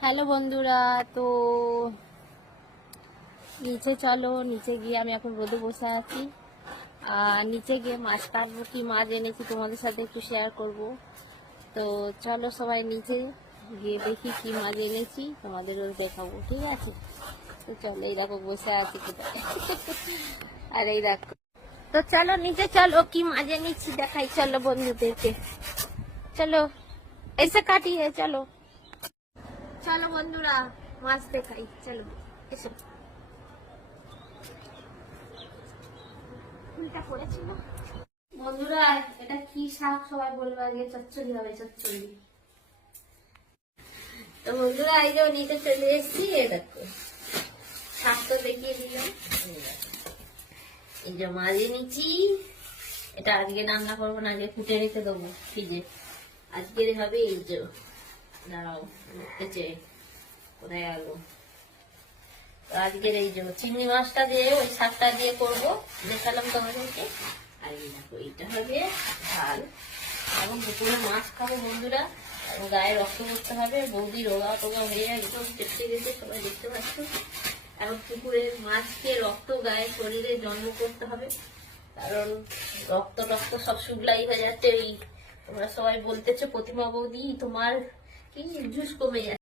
Hello বন্ধুরা, তো নিচে চলো। নিচে গিয়ে আমি এখন রোদে বসে আছি। আর নিচে গিয়ে মাছ কাটবো, কি মাছ এনেছি তোমাদের সাথে একটু শেয়ার করব। তো চলো সবাই নিচে গিয়ে দেখি কি মাছ এনেছি, তোমাদেরও দেখাবো, ঠিক আছে? তো চলো, এই দেখো বসে আছি কোথায়। আর এই দেখো, তো চলো নিচে চলো, কি মাছ এনেছি দেখাই, চলো বন্ধুদেরকে। চলো এসে কাটিয়ে চলো। চলো বন্ধুরা, মাছ দেখাই, চলো এসো। ফুলটা পড়েছিল বন্ধুরা, এটা কি শাক সবাই বলবে, আগে চচ্চড়ি হবে, চচ্চড়ি। তো বন্ধুরা, এই যে নিতে চলে এসেছি, এ দেখো শাক তো দেখিয়ে দিলাম। এই যে মাছ নিচ্ছি, এটা আজকে রান্না করবো না, আগে ফুটে রেখে দেবো ফ্রিজে। আজকে হবে এই যে, দাঁড়াও কোথায় গেল, আজকের এই যে চিংড়ি মাছটা দিয়ে ওই শাকটা দিয়ে করবো, দেখালাম তোমাদেরকে। আর এই দেখো, এইটা হবে ঝাল। এখন দুপুরে মাছ খাবো বন্ধুরা, এবং গায়ে রক্ত করতে হবে। বৌদি রোগা টোগা হয়ে একদম চেপে গেছে, সবাই দেখতে পাচ্ছ। এখন পুকুরের মাছকে রক্ত গায়ে শরীরে জন্ম করতে হবে, কারণ রক্ত টক্ত সব শুকলাই হয়ে যাচ্ছে। ওই তোমরা সবাই বলতেছো, প্রতিমা বৌদি তোমার কি জুস কমে যাচ্ছে।